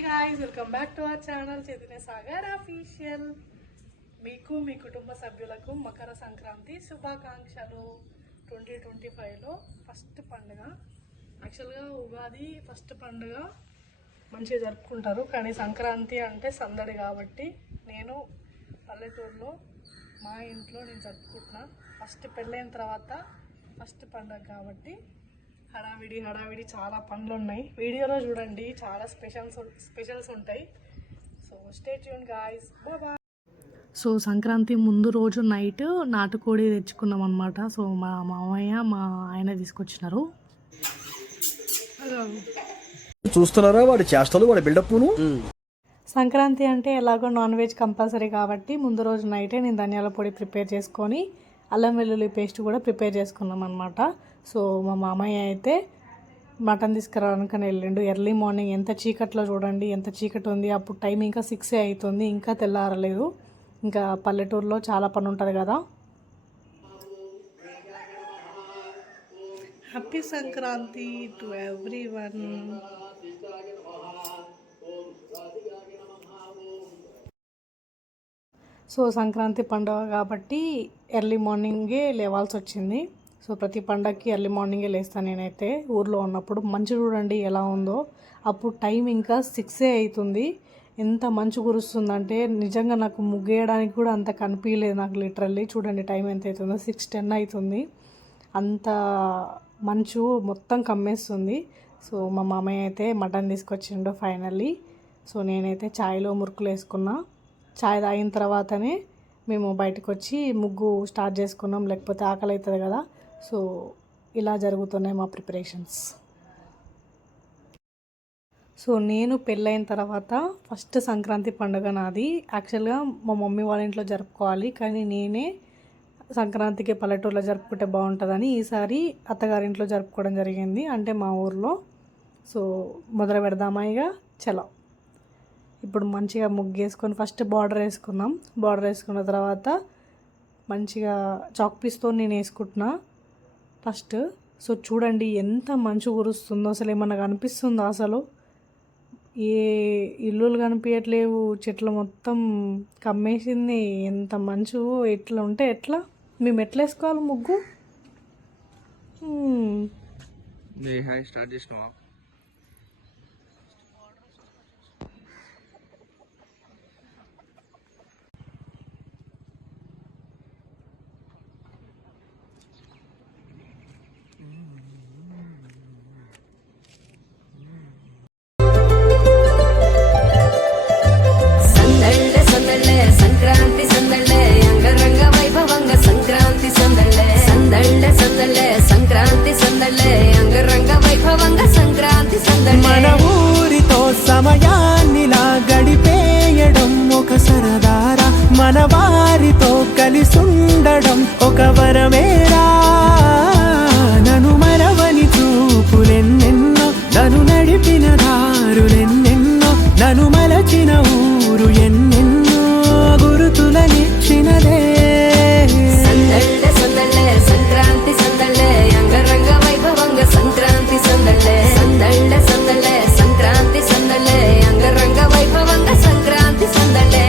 Hi guys, welcome back to our channel Chaitanya Sagar official. మీకు మీ కుటుంబ సభ్యులకు మకర సంక్రాంతి శుభాకాంక్షలు. 2025లో ఫస్ట్ పండుగ, యాక్చువల్గా ఉగాది ఫస్ట్ పండుగ మంచిగా జరుపుకుంటారు, కానీ సంక్రాంతి అంటే సందడి కాబట్టి నేను పల్లెటూరులో మా ఇంట్లో నేను జరుపుకుంటున్నా. ఫస్ట్ పెళ్ళైన తర్వాత ఫస్ట్ పండుగ కాబట్టి హడావిడి చాలా పనులు ఉన్నాయి. వీడియోలో చూడండి, చాలా స్పెషల్స్ ఉంటాయి. So stay tune guys, bye. So Sankranti ముందు రోజు నైట్ నాటుకోడి తెచ్చుకున్నాం అనమాట. సో మా మామయ్య మా ఆయన తీసుకొచ్చినారు. చూస్తున్నారా వాడి చేష్టలు, వాడి బిల్డప్ను. సంక్రాంతి అంటే ఎలాగో నాన్ వెజ్ కంపల్సరీ కాబట్టి ముందు రోజు నైటే నేను ధనియాల పొడి ప్రిపేర్ చేసుకొని అల్లం వెల్లుల్లి పేస్ట్ కూడా ప్రిపేర్ చేసుకున్నాం అనమాట. సో మా మామయ్య అయితే మటన్ తీసుకురావడానికి వెళ్ళిండు ఎర్లీ మార్నింగ్. ఎంత చీకట్లో చూడండి, ఎంత చీకటి ఉంది. అప్పుడు టైం ఇంకా 6 అవుతుంది, ఇంకా తెల్లారలేదు. ఇంకా పల్లెటూరులో చాలా పని ఉంటుంది కదా. Happy Sankranti to everyone. So Sankranti పండుగ కాబట్టి ఎర్లీ మార్నింగే లేవాల్సి వచ్చింది. సో ప్రతి పండగకి ఎర్లీ మార్నింగే లేస్తాను నేనైతే. ఊర్లో ఉన్నప్పుడు మంచు చూడండి ఎలా ఉందో. అప్పుడు టైం ఇంకా 6 అవుతుంది. ఎంత మంచు కురుస్తుందంటే నిజంగా నాకు ముగ్గేయడానికి కూడా అంత కనిపించలేదు నాకు. లిటరల్లీ చూడండి టైం ఎంత అవుతుందో, 6:10 అవుతుంది. అంత మంచు మొత్తం కమ్మేస్తుంది. సో మా మామయ్య అయితే మటన్ తీసుకొచ్చిండు ఫైనల్లీ. సో నేనైతే ఛాయ్లో మురుకులు వేసుకున్నా. ఛాయ్ తాగిన తర్వాతనే మేము బయటకు వచ్చి ముగ్గు స్టార్ట్ చేసుకున్నాం, లేకపోతే ఆకలి అవుతుంది కదా. సో ఇలా జరుగుతున్నాయి మా ప్రిపరేషన్స్. సో నేను పెళ్ళైన తర్వాత ఫస్ట్ సంక్రాంతి పండుగ నాది. యాక్చువల్గా మా మమ్మీ వాళ్ళ ఇంట్లో జరుపుకోవాలి, కానీ నేనే సంక్రాంతికి పల్లెటూరులో జరుపుకుంటే బాగుంటుందని ఈసారి అత్తగారింట్లో జరుపుకోవడం జరిగింది, అంటే మా ఊర్లో. సో మొదలు పెడదామా ఇక, చలో. ఇప్పుడు మంచిగా ముగ్గేసుకొని ఫస్ట్ బార్డర్ వేసుకున్నాం. బార్డర్ వేసుకున్న తర్వాత మంచిగా చాక్ పీస్తో నేను వేసుకుంటున్నా ఫస్ట్. సో చూడండి ఎంత మంచు కురుస్తుందో, అసలు ఏమన్నా కనిపిస్తుందో అసలు. ఏ ఇల్లులు కనిపించట్లేవు, చెట్లు మొత్తం కమ్మేసింది. ఎంత మంచు ఇట్లా ఉంటే ఎట్లా? మేము ఎట్లా వేసుకోవాలి ముగ్గు? స్టార్ట్ చేసినావా? సంక్రాంతి సందళ్ళే అంగరంగ వైభవంగ సంక్రాంతి సందళ్ళే సందళ్ళే సందళ్ళే సంక్రాంతి సందళ్ళే అంగరంగ వైభవంగ సంక్రాంతి సందళ్ళే. మన ఊరితో సమయాన్నిలా గడిపేయడం ఒక సరదారా, మన వారితో కలిసుండడం ఒక వరమేరా. నన్ను మరవని చూపులెన్నెన్నో, నన్ను నడిపిన దారులెన్నెన్నో, నన్ను మలచిన ఊరు ఎన్నెన్నో గురుతులనిచ్చినదే. సందళ్ళే సందళ్ళే సంక్రాంతి సందళ్ళే అంగరంగ వైభవంగ సంక్రాంతి సందళ్ళే సందళ్ళే సందళ్ళే సంక్రాంతి సందళ్ళే అంగరంగ వైభవంగ సంక్రాంతి సందళ్ళే.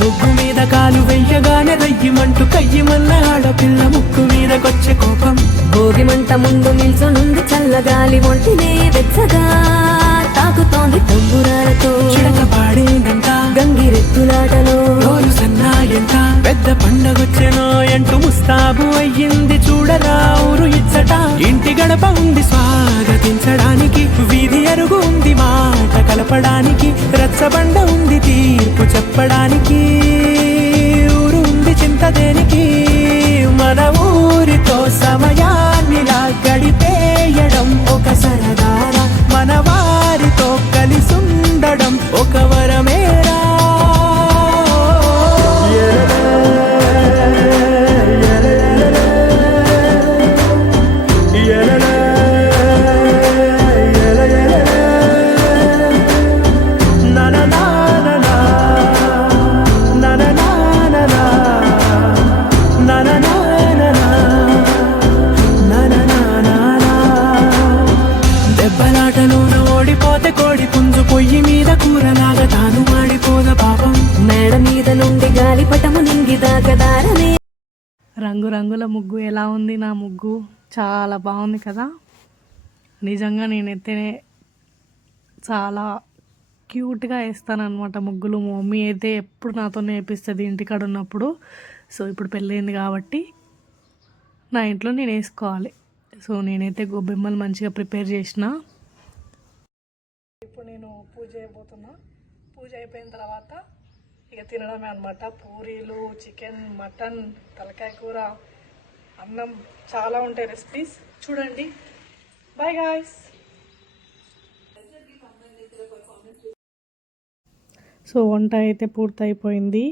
ముగ్గు మీద కాలు వెయ్యగానే రయ్యమంటూ కయ్యమన్న ఆడపిల్ల ముక్కు మీదకొచ్చే కోపం. భోగి మంట ముందు నిల్చొనుంది చల్లగాలి, ఒంటినే వెచ్చగా తాకుతోంది తంబురాలతో. చిడక పాడేదంట గంగిరెద్దులాటలో రోజు సన్నాయంట, పెద్ద పండగొచ్చెనో అంటూ ముస్తాబు అయ్యింది చూడరా ఊరు ఇచ్చట. ఇంటి గడప ఉంది స్వాగతించడానికి, వీధి అరుగు ఉంది మాట కలపడానికి, రచ్చబండ ఉంది తీర్పు చెప్పడానికి, ఊరు ఉంది చింత దేనికి. మన ఊరితో సమయాన్నిలా గడిపేయడం ఒక సరదారా, మన వారితో కలిసుండడం ఒక వరమేరా. na na na na na na na na నుండి గాలిపటము నింగి దాకదారనే. రంగురంగుల ముగ్గు ఎలా ఉంది నా ముగ్గు? చాలా బాగుంది కదా. నిజంగా నేనైతే చాలా క్యూట్గా వేస్తానన్నమాట ముగ్గులు. మా మమ్మీ అయితే ఎప్పుడు నాతోనే వేపిస్తుంది ఇంటికాడ ఉన్నప్పుడు. సో ఇప్పుడు పెళ్ళయింది కాబట్టి నా ఇంట్లో నేను వేసుకోవాలి. సో నేనైతే గొబ్బెమ్మలు మంచిగా ప్రిపేర్ చేసిన. ఇప్పుడు నేను పూజ అయిపోతున్నా. పూజ అయిపోయిన తర్వాత ఇక తినడమే అనమాట. పూరీలు, చికెన్, మటన్, తలకాయ కూర, అన్నం, చాలా ఉంటాయి రెసిపీస్. చూడండి. Bye guys. సో వంట అయితే పూర్తయిపోయింది.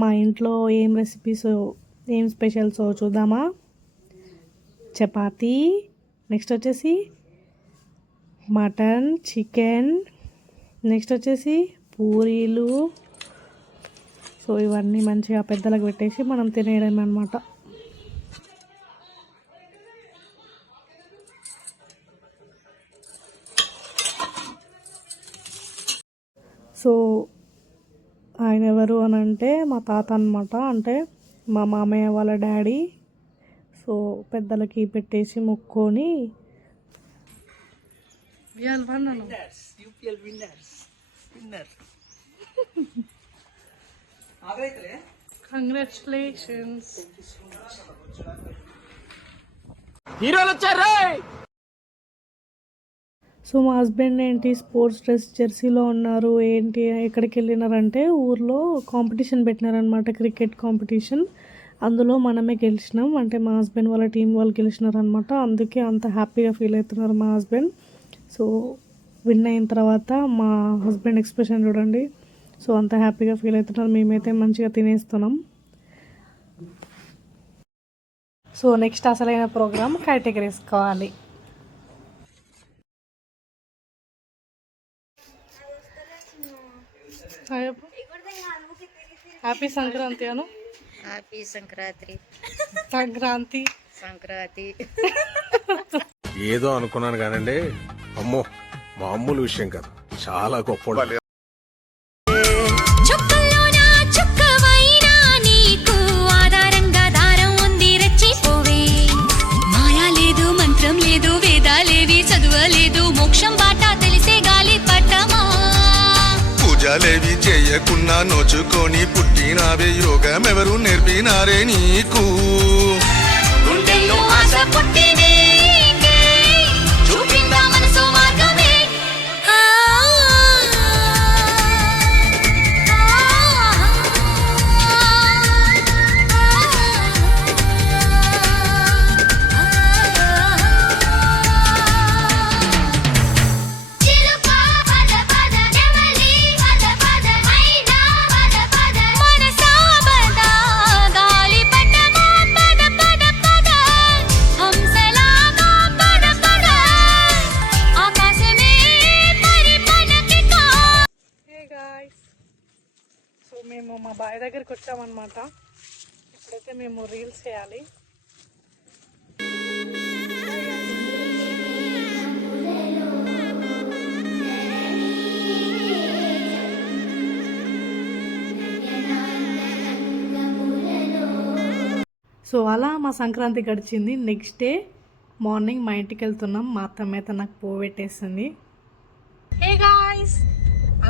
మా ఇంట్లో ఏం రెసిపీస్, ఏం స్పెషల్స్ చూద్దామా. చపాతీ, నెక్స్ట్ వచ్చేసి మటన్, చికెన్, నెక్స్ట్ వచ్చేసి పూరీలు. సో ఇవన్నీ మంచిగా పెద్దలకు పెట్టేసి మనం తినేయడం అనమాట. సో ఆయన ఎవరు అని అంటే మా తాత అనమాట, అంటే మా మామయ్య వాళ్ళ డాడీ. సో పెద్దలకి పెట్టేసి మొక్కొని కంగ్రాచులేషన్స్. హీరోలు వచ్చారు. సో మా హస్బెండ్ ఏంటి స్పోర్ట్స్ డ్రెస్ జెర్సీలో ఉన్నారు. ఏంటి ఎక్కడికి వెళ్ళినారంటే ఊర్లో కాంపిటీషన్ పెట్టినారనమాట, క్రికెట్ కాంపిటీషన్. అందులో మనమే గెలిచినాం, అంటే మా హస్బెండ్ వాళ్ళ టీం వాళ్ళు గెలిచినారనమాట. అందుకే అంత హ్యాపీగా ఫీల్ అవుతున్నారు మా హస్బెండ్. సో విన్ అయిన తర్వాత మా హస్బెండ్ ఎక్స్ప్రెషన్ చూడండి. సో అంత హ్యాపీగా ఫీల్ అవుతున్నారు. మేమైతే మంచిగా తినేస్తున్నాం. సో నెక్స్ట్ అసలైన ప్రోగ్రామ్ కైట్ ఎగరేసుకోవాలి. హ్యాపీ సంక్రాంతి అను. హ్యాపీ సంక్రాంతి. సంక్రాంతి సంక్రాంతి. ఏదో అనుకున్నాను కానండి, అమ్మో మామూలు విషయం కాదు, చాలా గొప్ప. చుక్కల్లోన చుక్కవైనా నీకు ఆధారంగా దారం ఉంది, రెచ్చిపోవే. మాయా లేదు, మంత్రం లేదు, వేదాలేవి చదువలేదు, మోక్షం బాట తెలిసే గాలి పట్టమా. పూజలేవి చేయకున్నా నోచుకొని పుట్టినావే, యోగమెవరు నేర్పినారే నీకు. గుండెల్లో ఆశ పుట్టి నీకే చూపిందా మనసు మార్గమే. చిలుక పద పద నెమలి పద పద మైనా పద పద మనసా పద గాలి పటమా పద పద పద హంసలాగా పద పద ఆకాశమే పరిపలకిక. హే గాయ్స్, సో మేము మా బాయ్ దగ్గరికి వచ్చామన్నమాట. ఇప్పుడైతే మేము రీల్స్ చేయాలి. సో అలా మా సంక్రాంతి గడిచింది. నెక్స్ట్ డే మార్నింగ్ మా ఇంటికి వెళ్తున్నాం. మా అత్తమ్మ అయితే నాకు పువ్వు పెట్టేసింది. హే గాయ్స్,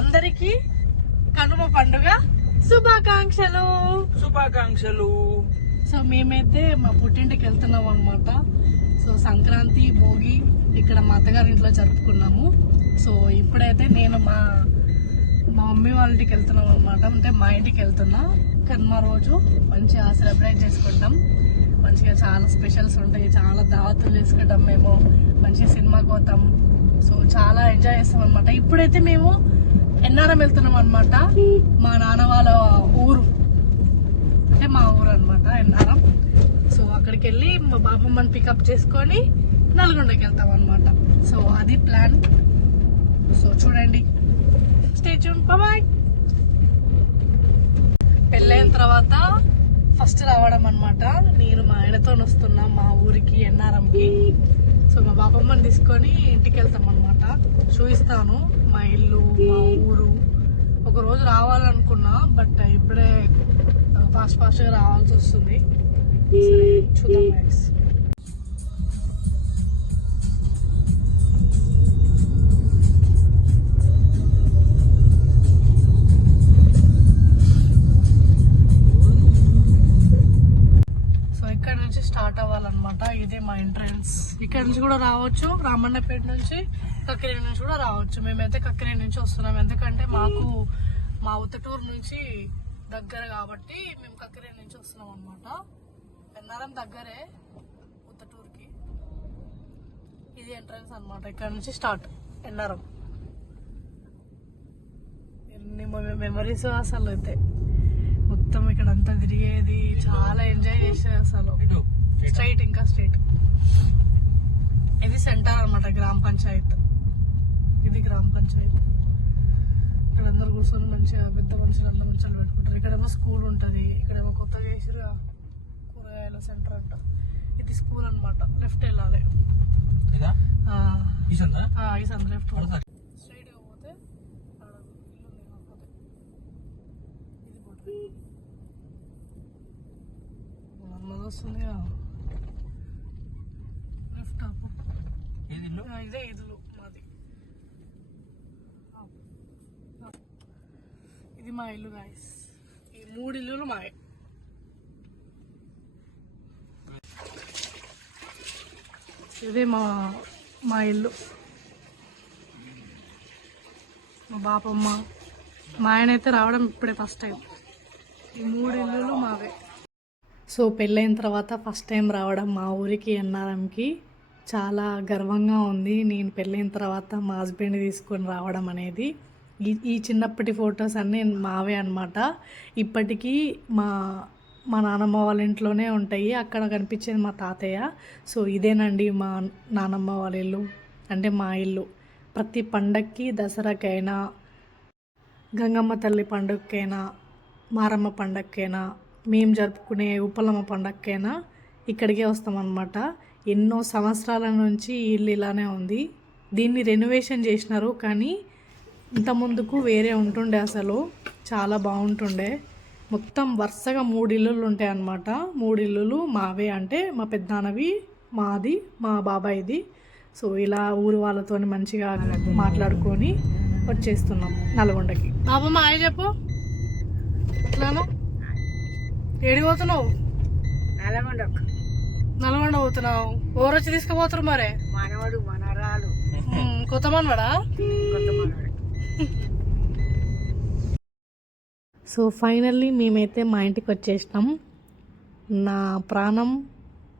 అందరికీ కనుమ పండుగ శుభాకాంక్షలు. శుభాకాంక్షలు. సో మేమైతే మా పుట్టింటికి వెళ్తున్నాం అనమాట. సో సంక్రాంతి, భోగి ఇక్కడ మా అత్తగారి ఇంట్లో జరుపుకున్నాము. సో ఇప్పుడైతే నేను మా మమ్మీ వాళ్ళ ఇంటికి వెళ్తున్నాం అనమాట, అంటే మా ఇంటికి వెళ్తున్నా. కనుమ రోజు మంచిగా సెలబ్రేట్ చేసుకుంటాం. మంచిగా చాలా స్పెషల్స్ ఉంటాయి, చాలా దావతులు చేసుకుంటాం మేము. మంచిగా సినిమాకి పోతాం. సో చాలా ఎంజాయ్ చేస్తాం అనమాట. ఇప్పుడైతే మేము ఎన్నారం వెళ్తున్నాం అనమాట. మా నాన్న వాళ్ళ ఊరు, అంటే మా ఊరు అనమాట ఎన్నారం. సో అక్కడికి వెళ్ళి మా బాబమ్మని పికప్ చేసుకొని నల్గొండకి వెళ్తాం అనమాట. సో అది ప్లాన్. సో చూడండి, స్టే ట్యూన్. బాయ్. పెళ్ళైన తర్వాత ఫస్ట్ రావడం అనమాట. నేను మా ఆయనతో వస్తున్నా మా ఊరికి ఎన్నారంకి. సో మా బాబమ్మని తీసుకొని ఇంటికి వెళ్తాం అనమాట. చూపిస్తాను మా ఇల్లు, మా ఊరు. ఒక రోజు రావాలనుకున్నా, బట్ ఇప్పుడే ఫాస్ట్గా రావాల్సి వస్తుంది. సరే చూద్దాం గైస్. ఇక్కడ నుంచి స్టార్ట్ అవ్వాలన్నమాట. ఇదే మా ఎంట్రన్స్. ఇక్కడ నుంచి కూడా రావచ్చు, రామన్నపేట నుంచి, కక్కిరేణి నుంచి కూడా రావచ్చు. మేమైతే కక్కిరేణి నుంచి వస్తున్నాం, ఎందుకంటే మాకు మా ఉత్తటూరు నుంచి దగ్గర కాబట్టి మేము కక్కిరేణి నుంచి వస్తున్నాం అనమాట. ఎన్నారం దగ్గరే ఉత్తటూరుకి. ఇది ఎంట్రన్స్ అనమాట. ఇక్కడ నుంచి స్టార్ట్ ఎన్నారం. ఎన్ని మెమరీస్ అసలు అయితే. మొత్తం ఇక్కడ అంతా తిరిగేది, చాలా ఎంజాయ్ చేసేది అసలు. స్ట్రైట్, ఇంకా స్ట్రైట్. ఇది సెంటర్ అన్నమాట, గ్రామ పంచాయత్. ఇది గ్రామ పంచాయత్. ఇక్కడ అందరు కూర్చొని మంచిగా పెద్ద మనుషులు అందరూ మంచిగా పెట్టుకుంటారు. ఇక్కడేమో స్కూల్ ఉంటుంది. ఇక్కడేమో కొత్తగా చేసిరు కూరగాయల సెంటర్ అంట. ఇది స్కూల్ అన్నమాట. లెఫ్ట్ వెళ్ళాలి. ఈ సంద లెఫ్ట్ స్ట్రైట్ గా పోతే వస్తుంది. లెఫ్ట్ ఇదే ఇల్లు మాది. ఇది మా ఇల్లు గాయస్. ఈ 3 ఇల్లులు మావే. ఇదే మా ఇల్లు. మా బాపమ్మ, మా ఆయన అయితే రావడం ఇప్పుడే ఫస్ట్ టైం. ఈ 3 ఇల్లులు మావే. సో పెళ్ళైన తర్వాత ఫస్ట్ టైం రావడం మా ఊరికి ఎన్నారంకి చాలా గర్వంగా ఉంది. నేను పెళ్ళైన తర్వాత మా హస్బెండ్ తీసుకొని రావడం అనేది. ఈ చిన్నప్పటి ఫొటోస్ అన్నీ మావే అన్నమాట. ఇప్పటికీ మా నానమ్మ వాళ్ళ ఇంట్లోనే ఉంటాయి. అక్కడ కనిపించేది మా తాతయ్య. సో ఇదేనండి మా నానమ్మ వాళ్ళ ఇల్లు, అంటే మా ఇల్లు. ప్రతి పండక్కి, దసరాకైనా, గంగమ్మ తల్లి పండుగకైనా, మారమ్మ పండగకైనా, మేము జరుపుకునే ఉప్పలమ్మ పండగకైనా ఇక్కడికే వస్తామన్నమాట. ఎన్నో సంవత్సరాల నుంచి ఈ ఇల్లు ఇలానే ఉంది. దీన్ని రెనోవేషన్ చేసినారు, కానీ ఇంత ముందుకు వేరే ఉంటుండే. అసలు చాలా బాగుంటుండే. మొత్తం వరుసగా 3 ఇల్లులు ఉంటాయి అన్నమాట. 3 ఇల్లులు మావే, అంటే మా పెద్దనాన్నవి, మాది, మా బాబాయిది. సో ఇలా ఊరు వాళ్ళతో మంచిగా మాట్లాడుకొని వచ్చేస్తున్నాం నల్గొండకి. బాబా మా ఆయన చెప్పు. ఎట్లాను ఏడికి పోతున్నావు? నల్గొండ పోతున్నావు. ఎవరు వచ్చి తీసుకుపోతారు మరి? మనవడు మనరాలు. కొత్త మనవాడా? సో ఫైనల్లీ మేమైతే మా ఇంటికి వచ్చేసినాం. నా ప్రాణం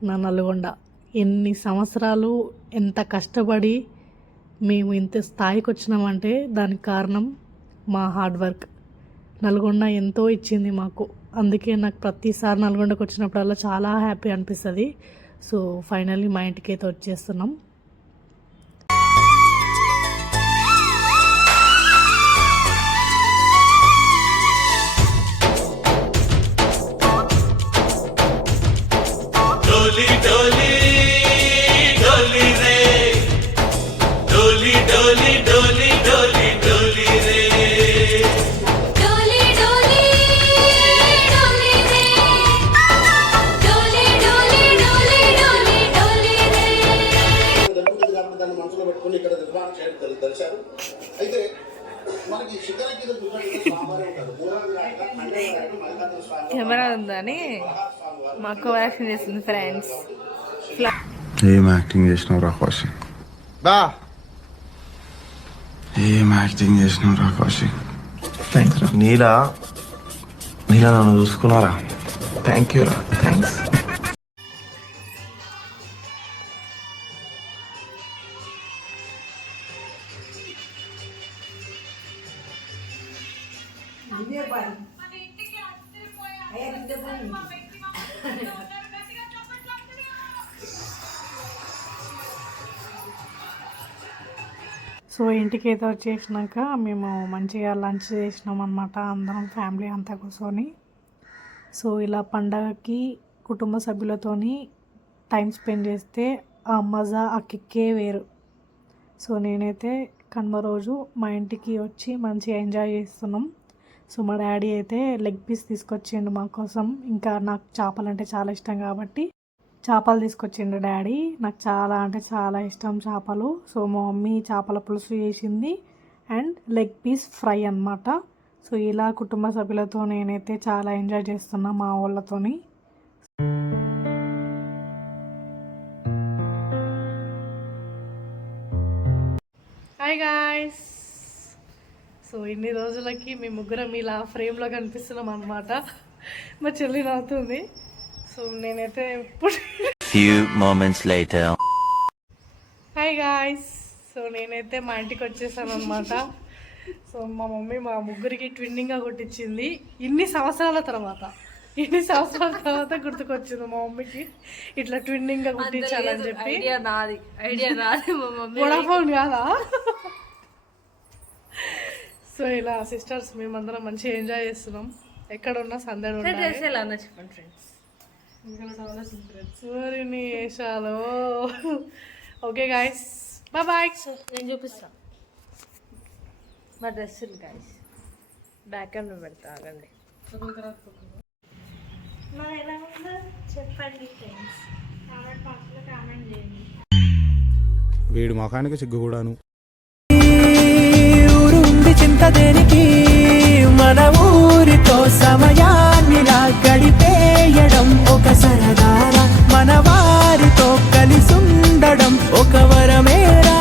నా నల్గొండ. ఎన్ని సంవత్సరాలు, ఎంత కష్టపడి మేము ఇంత స్థాయికి వచ్చినామంటే దానికి కారణం మా హార్డ్ వర్క్. నల్గొండ ఎంతో ఇచ్చింది మాకు. అందుకే నాకు ప్రతిసారి నల్గొండకు వచ్చినప్పుడల్లా చాలా హ్యాపీ అనిపిస్తుంది. సో ఫైనల్లీ మా ఇంటికి అయితే వచ్చేస్తున్నాం. डोली डोली डोली रे, डोली डोली डोली डोली डोली रे, डोली डोली डोली रे, डोली डोली डोली डोली डोली रे. దాన్ని మనసులో పెట్టుకుని ఇక్కడ నిర్మాణం చేయడం తెలిసారు. అయితే మనకి శిఖరానికి కెమెరా ఉందని మాకు యాక్షన్ చేస్తుంది ఫ్రెండ్స్. ఏం యాక్టింగ్ చేసినావు కౌశిక్? ఏం యాక్టింగ్ చేసినావు కౌశిక్? థ్యాంక్స్ రా. నీలా నన్ను చూసుకున్నారా? థ్యాంక్ యూ రా. థ్యాంక్స్. సో ఇంటికి అయితే వచ్చేసినాక మేము మంచిగా లంచ్ చేసినాం అన్నమాట, అందరం ఫ్యామిలీ అంతా కూర్చొని. సో ఇలా పండగకి కుటుంబ సభ్యులతోని టైం స్పెండ్ చేస్తే ఆ మజా, ఆ కిక్కే వేరు. సో నేనైతే కనుమ రోజు మా ఇంటికి వచ్చి మంచిగా ఎంజాయ్ చేస్తున్నాం. సో మా డాడీ అయితే లెగ్ పీస్ తీసుకొచ్చిండు మా కోసం. ఇంకా నాకు చేపలు అంటే చాలా ఇష్టం కాబట్టి చేపలు తీసుకొచ్చిండు డాడీ. నాకు చాలా అంటే చాలా ఇష్టం చేపలు. సో మా మమ్మీ చేపల పులుసు చేసింది అండ్ లెగ్ పీస్ ఫ్రై అన్నమాట. సో ఇలా కుటుంబ సభ్యులతో నేనైతే చాలా ఎంజాయ్ చేస్తున్నా మా వాళ్ళతోని. Hi guys. సో ఇన్ని రోజులకి మీ ముగ్గురం ఇలా ఫ్రేమ్లో కనిపిస్తున్నాం అన్నమాట. మా చెల్లి నవ్వుతుంది. సో నేనైతే ఇప్పుడు హాయ్ గాయ్స్. సో నేనైతే మా ఇంటికి వచ్చేసాను అనమాట. సో మా మమ్మీ మా ముగ్గురికి ట్విన్నింగ్గా కొట్టించింది. ఇన్ని సంవత్సరాల తర్వాత గుర్తుకొచ్చింది మా మమ్మీకి ఇట్లా ట్విన్నింగ్గా కుట్టించాలని చెప్పి. ఐడియా నాది వోడాఫోన్ కాదా? సో ఇలా సిస్టర్స్ మేమందరం మంచిగా ఎంజాయ్ చేస్తున్నాం. ఎక్కడ ఉన్నా సందడి ఉండాలి. చెప్పండి ఫ్రెండ్స్. సూర్యుని వేషాలు. Okay guys, bye. నేను చూపిస్తాను మా డ్రెస్సులు గాయస్. బ్యాక్ అండ్ పెడతా ఆగండి. చెప్పండి ఫ్రెండ్స్, కామెంట్ బాక్స్లో కామెంట్ చేయండి. వీడి ముఖానికి సిగ్గు కూడాను. ఊరుంది చింత దేనికి, మన ఊరితో సమయాన్నిలా గడిపేయడం ఒక సరదారా, మన వారితో కలిసుండడం ఒక వరమేరా.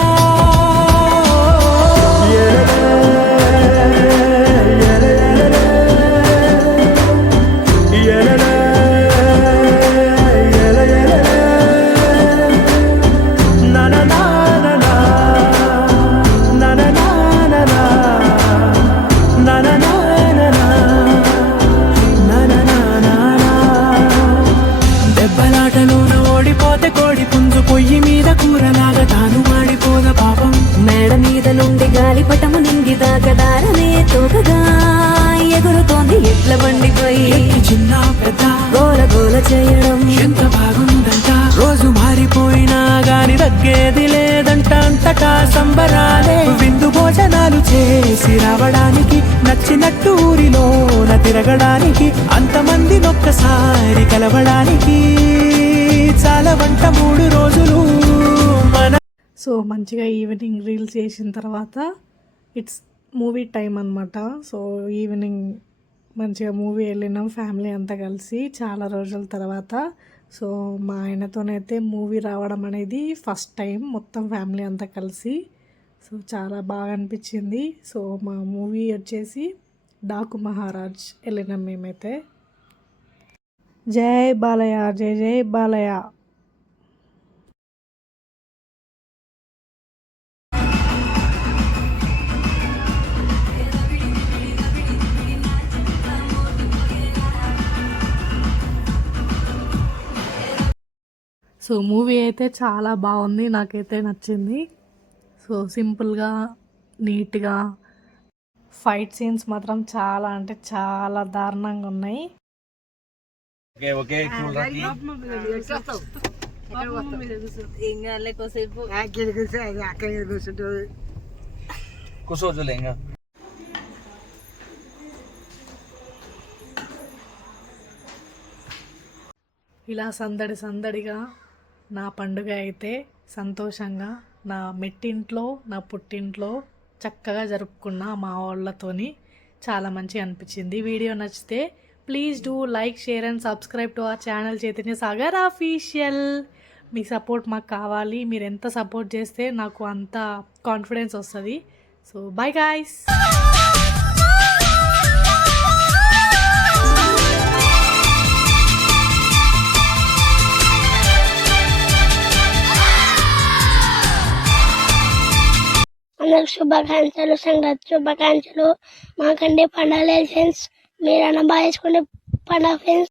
దెబ్బలాటలోన ఓడిపోతే కోడి పుంజు పొయ్యి మీద కూరలాగా తాను మాడిపోద పాపం. మేడ మీద నుండి గాలిపటము నింగి దాకదారనే తోకగా ఎగురుతోంది ఎడ్ల బండిపోయి. చిన్న పెద్ద గోల గోల చేయడం ఎంత బాగుందంట. రోజు మారిపోయినా గాని తగ్గేది లేదంట. అంతటా సంబరాలే, విందు భోజనాలు చేసి రావడానికి, నచ్చినట్టు ఊరిలోన తిరగడానికి, అంతమంది ఒక్కసారి కలవడానికి చాలా వంట 3 రోజులు మన. సో మంచిగా ఈవినింగ్ రీల్స్ చేసిన తర్వాత ఇట్స్ మూవీ టైం అనమాట. సో ఈవినింగ్ మంచిగా మూవీ వెళ్ళినాం ఫ్యామిలీ అంతా కలిసి చాలా రోజుల తర్వాత. సో మా ఆయనతోనైతే మూవీ రావడం అనేది ఫస్ట్ టైం మొత్తం ఫ్యామిలీ అంతా కలిసి. సో చాలా బాగా అనిపించింది. సో మా మూవీ వచ్చేసి డాకు మహారాజ్ వెళ్ళినాం మేమైతే. జై బాలయ్య, జై జై బాలయ్య. సో మూవీ అయితే చాలా బాగుంది, నాకైతే నచ్చింది. సో సింపుల్గా నీట్గా, ఫైట్ సీన్స్ మాత్రం చాలా అంటే చాలా దారుణంగా ఉన్నాయి. ఇలా సందడి సందడిగా నా పండుగ అయితే సంతోషంగా నా మెట్టింట్లో నా పుట్టింట్లో చక్కగా జరుపుకున్నా మా వాళ్ళతోని. చాలా మంచిగా అనిపించింది. వీడియో నచ్చితే please do like, share and subscribe to our channel Chaitanya Sagar official. Me support మాకు కావాలి. మీరు ఎంత సపోర్ట్ చేస్తే నాకు అంత కాన్ఫిడెన్స్ వస్తుంది. So by guys. అందరికి శుభాకాంక్షలు, సంక్రాంతి శుభాకాంక్షలు. మాకంటే పండుగ ఫ్రెండ్స్, మీరన్నా బాగా చేసుకుంటే పండుగ ఫ్రెండ్స్.